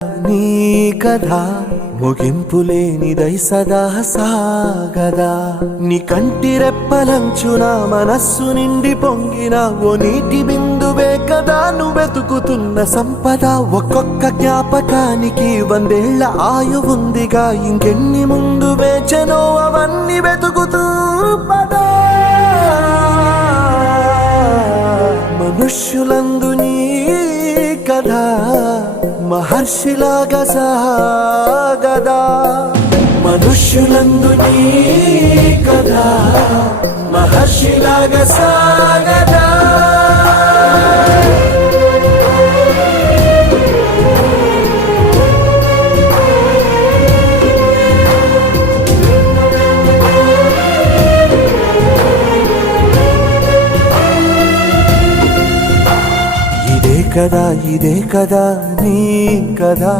నీ కథ ముగింపులేనిదై సదా సాగదా. నీ కంటి రెప్పలంచున మనస్సు నిండి పొంగిన ఓ నీటి బిందువే కదా నువ్వెతుకుతున్న సంపద. ఒక్కొక్క జ్ఞాపకానికి 100 ఏళ్ల ఆయువుందిగా, ఇంకెన్ని ముందు వేచనో అవన్నీ వెతుకుతూ పదా. మనుష్యులందు నీ కథ మహర్షిలాగా సాగదా. మనుష్యులందు నీ కథ మహర్షిలాగా సాగదా. ఇదే కదా నీ కథ.